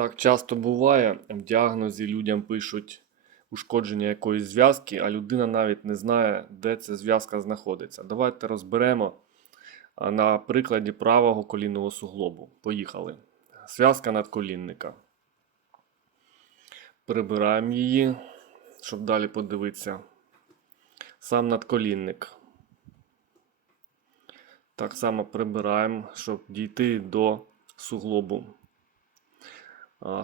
Так часто буває, в діагнозі людям пишуть ушкодження якоїсь зв'язки, а людина навіть не знає, де ця зв'язка знаходиться. Давайте розберемо на прикладі правого колінного суглобу. Поїхали. Зв'язка надколінника. Прибираємо її, щоб далі подивитися. Сам надколінник. Так само прибираємо, щоб дійти до суглобу.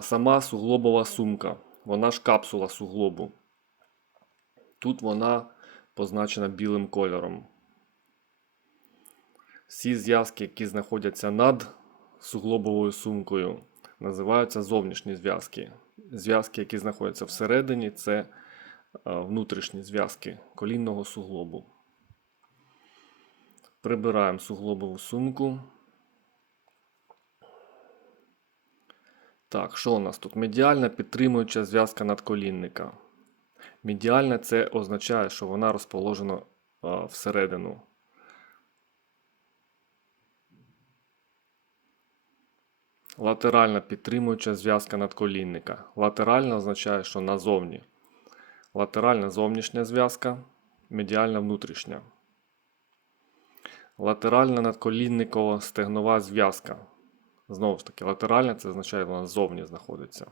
Сама суглобова сумка. Вона ж капсула суглобу. Тут вона позначена білим кольором. Всі зв'язки, які знаходяться над суглобовою сумкою, називаються зовнішні зв'язки. Зв'язки, які знаходяться всередині, це внутрішні зв'язки колінного суглобу. Прибираємо суглобову сумку. Так, що у нас тут? Медіальна підтримуюча зв'язка надколінника. Медіальна це означає, що вона розположена а, всередину. Латеральна підтримуюча зв'язка надколінника. Латеральна означає, що назовні. Латеральна зовнішня зв'язка, медіальна внутрішня. Латеральна надколінникова стегнова зв'язка. Знову ж таки, латеральна це означає, вона ззовні знаходиться.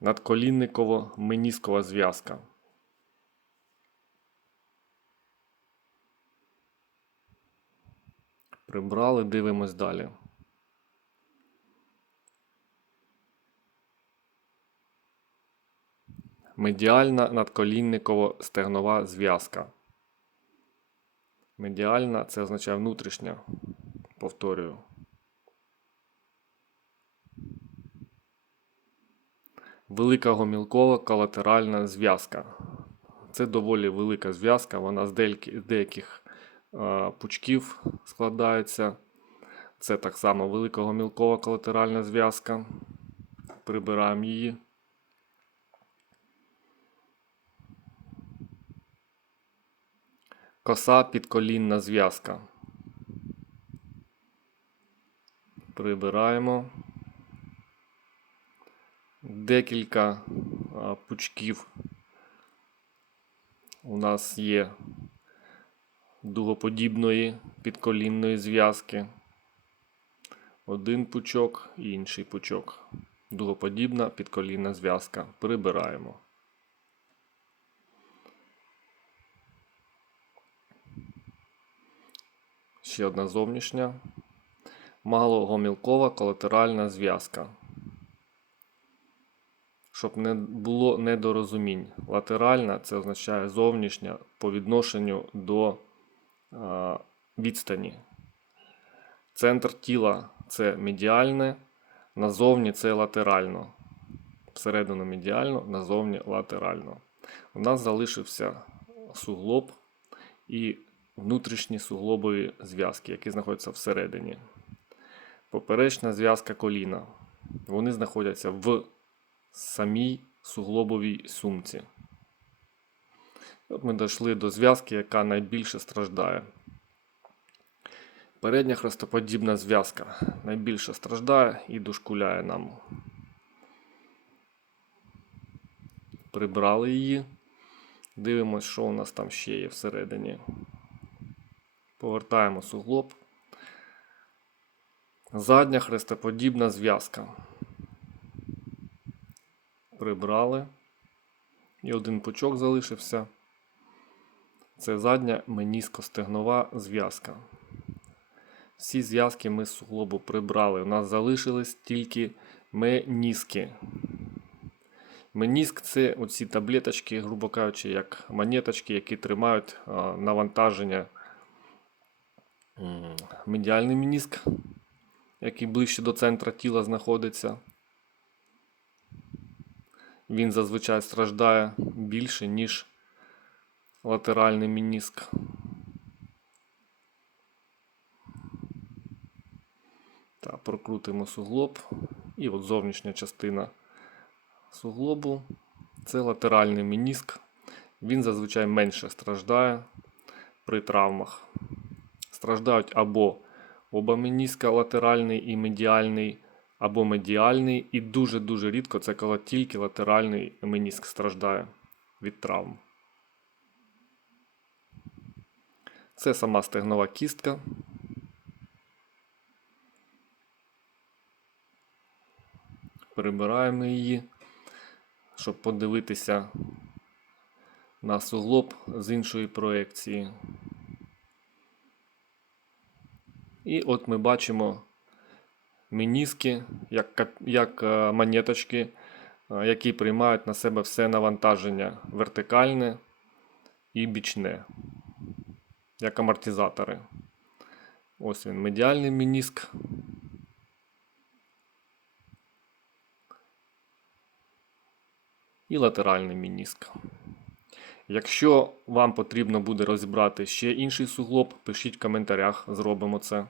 Надколінниково меніскова зв'язка. Прибрали, дивимось далі. Медіальна надколінниково стегнова зв'язка. Медіальна це означає внутрішня. Повторюю. Велика гомілкова колатеральна зв'язка. Це доволі велика зв'язка, вона з деяких, е, пучків складається. Це так само велика гомілкова колатеральна зв'язка. Прибираємо її. Коса підколінна зв'язка. Прибираємо. Декілька пучків у нас є дугоподібної підколінної зв'язки. Один пучок і інший пучок. Дугоподібна підколінна зв'язка. Прибираємо. Ще одна зовнішня. Малогомілкова колатеральна зв'язка. Щоб не було недорозумінь. Латеральна це означає зовнішня по відношенню до а, відстані. Центр тіла це медіальне, назовні це латерально. Всередину медіально, назовні латерально. У нас залишився суглоб і внутрішні суглобові зв'язки, які знаходяться всередині. Поперечна зв'язка коліна. Вони знаходяться в самій суглобовій сумці. От ми дійшли до зв'язки, яка найбільше страждає. Передня хрестоподібна зв'язка найбільше страждає і дошкуляє нам. Прибрали її. Дивимось, що у нас там ще є всередині. Повертаємо суглоб. Задня хрестоподібна зв'язка. Прибрали. І один пучок залишився. Це задня меніскостегнова зв'язка. Всі зв'язки ми з суглобу прибрали. У нас залишились тільки меніски. Меніск це оці таблеточки, грубо кажучи, як монеточки, які тримають навантаження. Медіальний меніск, який ближче до центра тіла знаходиться. Він зазвичай страждає більше, ніж латеральний меніск. Так, прокрутимо суглоб. І от зовнішня частина суглобу це латеральний меніск. Він зазвичай менше страждає при травмах. Страждають або оба меніска, латеральний і медіальний, або медіальний, і дуже-дуже рідко це коли тільки латеральний меніск страждає від травм. Це сама стегнова кістка. Прибираємо її, щоб подивитися на суглоб з іншої проекції. І от ми бачимо меніски, як, як е, монеточки, е, які приймають на себе все навантаження вертикальне і бічне, як амортизатори. Ось він, медіальний меніск. І латеральний меніск. Якщо вам потрібно буде розібрати ще інший суглоб, пишіть в коментарях, зробимо це.